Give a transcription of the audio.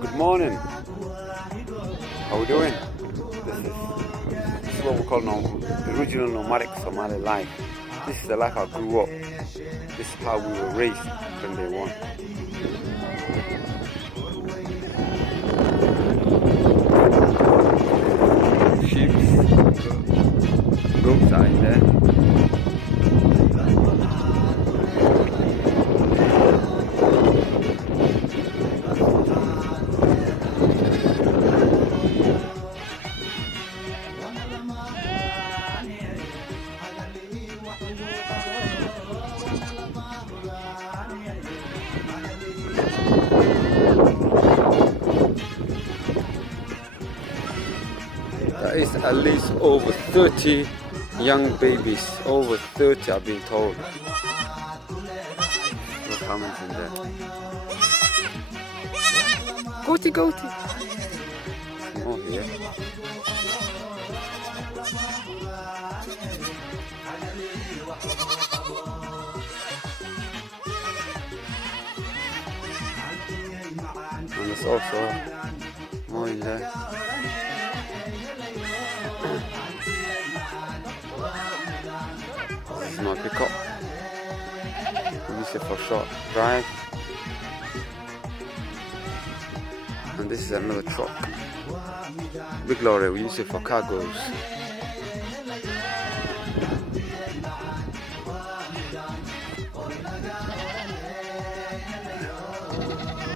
Good morning. How we doing? This is what we call the original nomadic Somali life. This is the life I grew up. This is how we were raised from day one. Sheep, goats are in there. There is at least over 30 young babies, over 30 I've been told. Look how many's in there. Goaty, goaty. More here. And there's also more in there. This is my pickup. We use it for short drive. And this is another truck. Big lorry, we use it for cargoes.